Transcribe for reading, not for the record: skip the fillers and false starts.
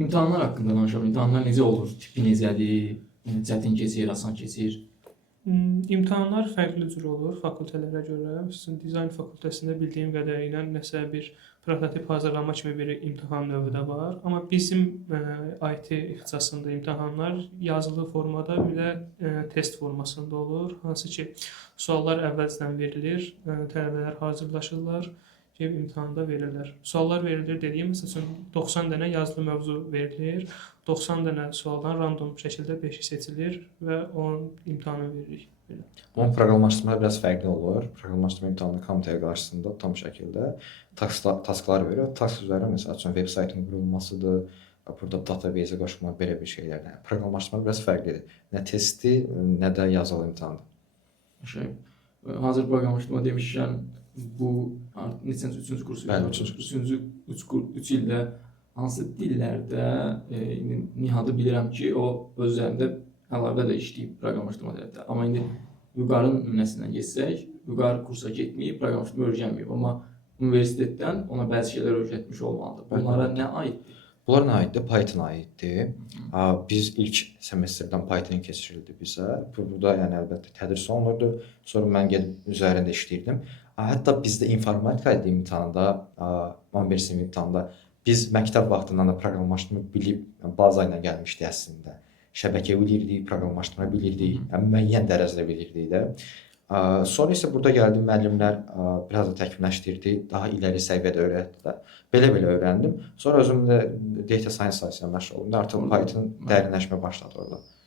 İmtahanlar haqqında danışalım. İmtahanlar necə olur? Tipi necədir? Çətin keçir, asan keçir? İmtahanlar fərqli cür olur fakültələrə görə. Sizin dizayn fakültəsində bildiyim qədərilə nəsə bir prototip hazırlama kimi bir imtahan növü də var. Amma bizim IT ixtisasında imtahanlar yazılı formada, bir də test formasında olur. Hansı ki, suallar əvvəlcədən verilir, tələbələr hazırlaşırlar, gəlib imtahanda verirlər. Suallar verilir dediyim, məsəl üçün 90 dənə yazılı mövzu verilir. 90 dənə sualdan random şəkildə 5-i seçilir və onun imtahanı veririk. Belə. Amma proqramlaşdırma biraz fərqli olur. Proqramlaşdırma imtahanı komitə qarşısında tam şəkildə tasklar verir. Task üzrə məsəl üçün veb saytının qurulmasıdır, burada database qoşma, belə bir şeylərdən. Proqramlaşdırma biraz fərqlidir. Nə testi, nə də yazılı imtahandır. Hazır proqramlaşdırma demişkən, bu neçənci, üçüncü kursu? Bəli, üçüncü kurs. 3 ildə hansı dillərdə, Nihadı bilirəm ki, o öz üzərində əlavə də işləyib proqramlaşdırma tərəfdə. Amma indi Vüqarın nümunəsindən geçsək, Vüqar kursa getməyib, proqramlaşdırma öyrənməyib. Amma universitetdən ona bəzi şeylər öyrətmiş olmalıdır. Bunlara nə aiddir? Bunlar nə aiddir? Python aiddir. Biz ilk semestrdən Python keçirildi bizə. Burada yəni əlbəttə tədris olunurdu. Sonra mən gedib üzərində işləyirdim. Hətta bizdə informatika imtahanında, 11 sinif imtahanında biz məktəb vaxtından da proqramlaşdırma bilib baza ilə gəlmişdik əslində. Şəbəkə bilirdik, proqramlaşdırma bilirdik, yəni müəyyən dərəcədə bilirdik də. Sonra isə burada gəldi müəllimlər biraz da təkmilləşdirdi, daha iləri səviyyədə öyrətdilər. Belə öyrəndim. Sonra özüm də data science sahəsində məşğul oldum. Artıq Python dərinləşmə başladı orada.